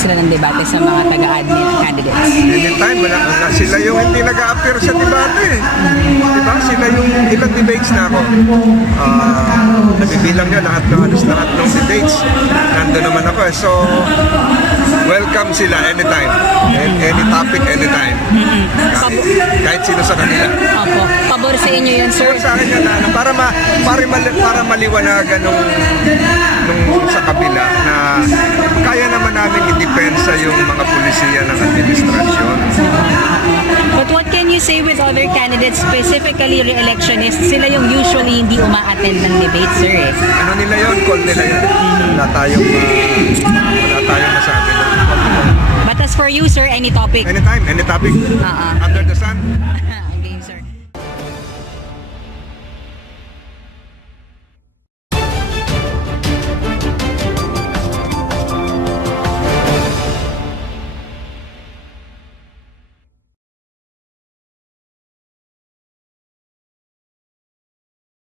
sila ng debate sa mga taga-admin candidates? Anytime, sila yung hindi nag-a-appear sa debate. Diba? Sila yung ilang debates na ako. Nabibilang nyo lahat ng debates. Nandun naman ako. So, welcome sila anytime. Any topic, anytime. Kahit sino sa kanila. Opo. Pabor sa inyo yun, sir? Sa akin yan, para maliwanagan nung sa kabila na kaya naman namin i-depensa yung mga pulisiya ng administrasyon. But what can you say with other candidates, specifically re-electionists? Sila yung usually hindi uma-attend ng debate, sir eh. Ano nila yun? Call nila yun. Wala tayong masabi. But as for you, sir, any topic? Anytime, any topic. Under the sun.